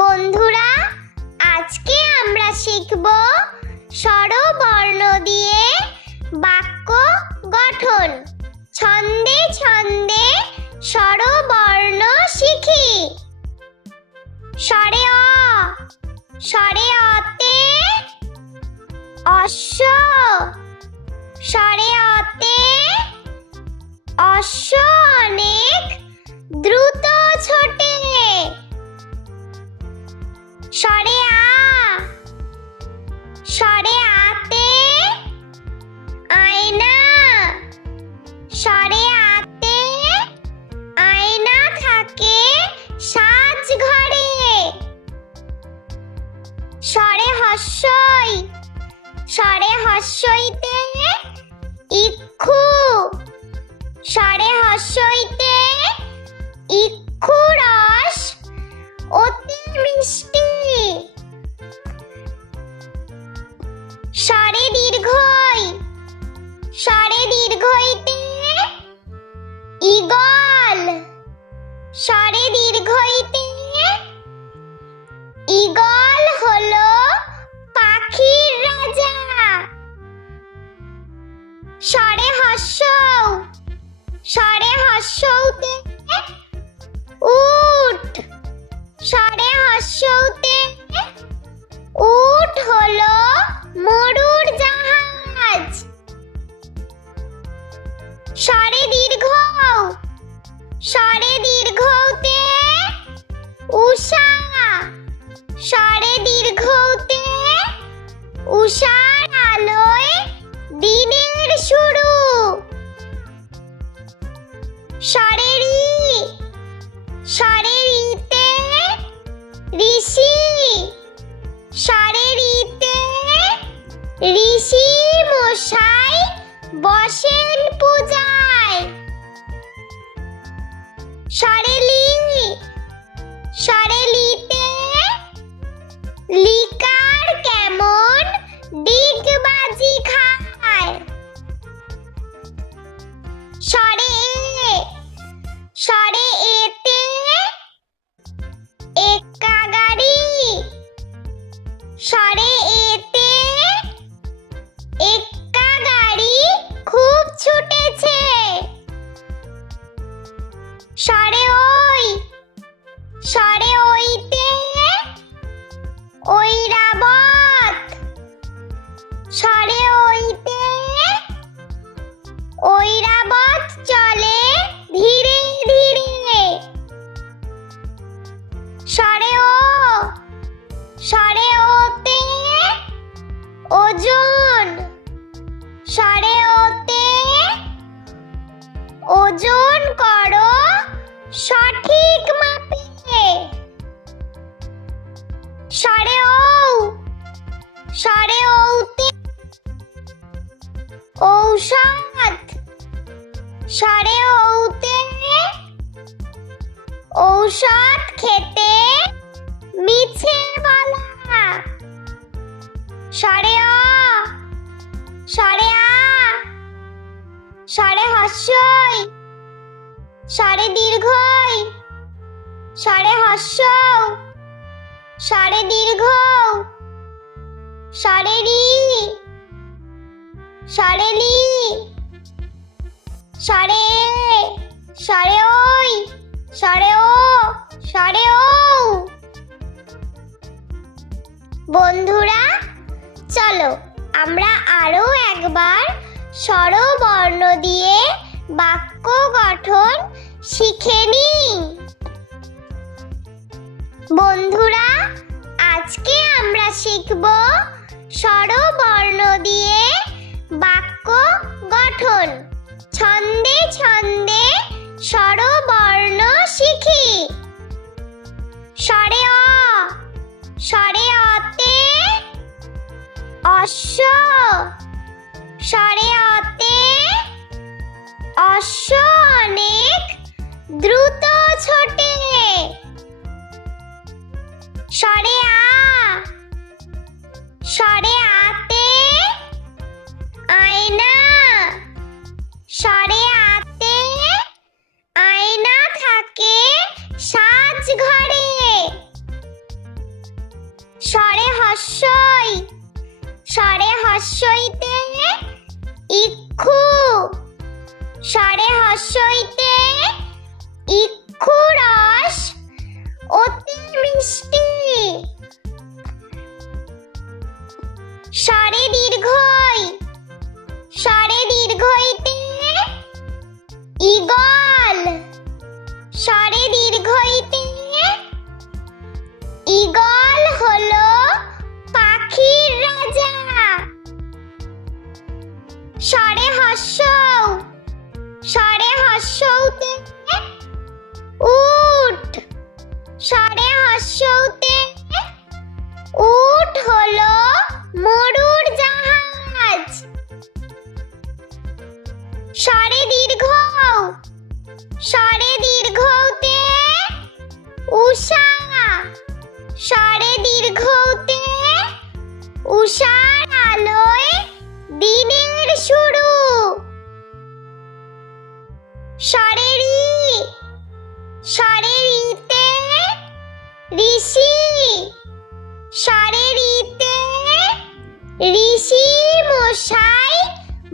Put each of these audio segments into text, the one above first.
বন্ধুরা, আজকে আমরা শিখব স্বরবর্ণ দিয়ে বাক্য গঠন। ছন্দে ছন্দে স্বরবর্ণ শিখি। স্বরে অ, স্বরে অতে অশ্ব, স্বরে অতে অশ্ব অনেক দ্রুত ছোটে। স্বরে আ, স্বরে আতে আয়না, স্বরে আতে আয়না থাকে সাজ ঘরে। স্বরে হস্যই, স্বরে হস্যইতে ইক্ষু, স্বরে হস্যইতে ইক্ষু রস অতি মিষ্টি। স্বরে দীর্ঘই, স্বরে দীর্ঘইতে ঈগল, স্বরে দীর্ঘইতে ঈগল হলো পাখির রাজা। স্বরে হস্যৌ, স্বরে হস্যৌতে উট, স্বরে হস্যৌতে উট হলো মরুর জাহাজ। স্বরে দীর্ঘ, স্বরে দীর্ঘতে উষা, স্বরে দীর্ঘতে উষার আলোয় দিনের শুরু। স্বরে ঋ, স্বরে ঋতে ঋষি, স্বরে ঋতে ঋষি মশাই বসেন পূজায়। স্বরে লি, স্বরে লিতে লিকার কেমন ডিগবাজি খায়। স্বরে এ, স্বরে এতে এক্কা গাড়ি, স্বরে এতে এক্কা গাড়ি খুব ছুটেছে। স্বরে ওই, স্বরে ওইতে ঐরাবত, স্বরে ওইতে ঐরাবত চলে ধীরে ধীরে। স্বরে ও, স্বরে ওতে ওজন, স্বরে ওতে ওজন করো সঠিক মাপে। স্বরে ঔ, স্বরে ঔতে ঔষধ, স্বরে ঔতে ঔষধ খেতে মিছে বলা। স্বরে অ, স্বরে আ, স্বরে হস্যই, স্বরে দীর্ঘই, স্বরে হস্যৌ, স্বরে দীর্ঘ, স্বরে রি, স্বরে লি, স্বরে এ, স্বরে ওই, স্বরে ও, স্বরে ঔ। বন্ধুরা, চলো আমরা আরো একবার স্বরবর্ণ দিয়ে বাক্য গঠন শিখে নিই। বন্ধুরা, আজকে আমরা শিখব স্বরবর্ণ দিয়ে বাক্য গঠন। ছন্দে ছন্দে স্বরবর্ণ শিখি। স্বরে অ, স্বরে অতে অশ্ব, স্বরে অতে অশ্ব অনেক দ্রুত ছোটে। স্বরে আ, স্বরে আতে আয়না, স্বরে আতে আয়না থাকে সাজ ঘরে। হস্যই সারে হস্যইতে ইক্ষু সারে হস্যইতে ইক্ষু রস অতি মিষ্টি সারে দীর্ঘই সারে দীর্ঘইতে ঈগল সারে দীর্ঘইতে ঈগল হলো পাখির রাজা সারে হস্যৌ সারে হস্যৌতে উট সারে হস্যৌতে উট হলো মরুর জাহাজ সারে দীর্ঘৌ সারে দীর্ঘৌতে উষা সারে দীর্ঘৌতে উষার আলোয় দিনের শুরু সারে রি সারে রিতে ঋষি সারে রিতে ঋষি মশাই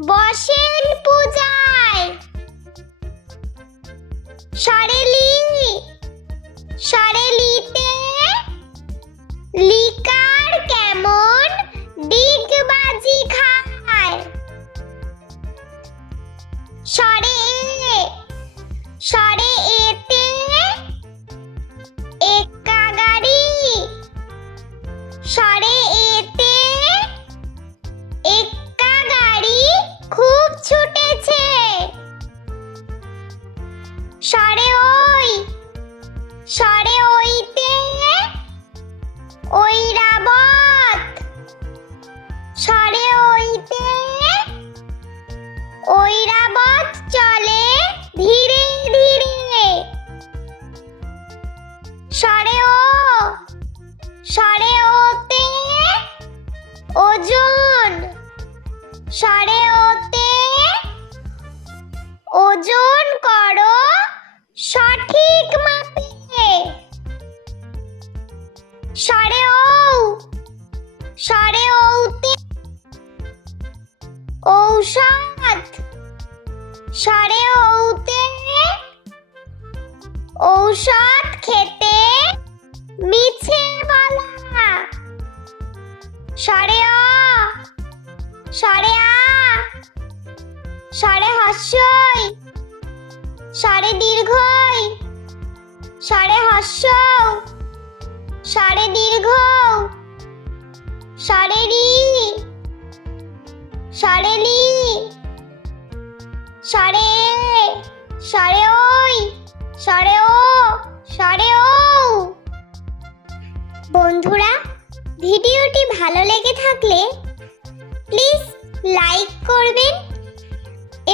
বসেন পূজায় সারে লি সারে লিতে লিকার কেমন ডিগবাজি খায় সারে এ সারে এতে এক্কা গাড়ি সারে এতে এক্কা গাড়ি খুব ছুটেছে সারে ওই সারে ওইতে ঐরাবত সারে ওইতে ঐরাবত চলে ধীরে ধীরে সারে ও সারে ওতে ওজন সারে ওতে ওজন করো সঠিক মাপে সারে ঔ সারে ঔতে ঔষধ সারে ঔতে ঔষধ খেতে মিছে বলা সারে অ সারে আ সারে হস্যই সারে দীর্ঘই সারে হস্যৌ সারে দীর্ঘ সারে রি সারে লি সারে এ সারে ওই সারে ও সারে ও বন্ধুরা, ভিডিওটি ভালো লেগে থাকলে প্লিজ লাইক করবেন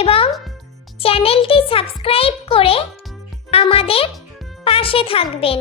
এবং চ্যানেলটি সাবস্ক্রাইব করে আমাদের পাশে থাকবেন।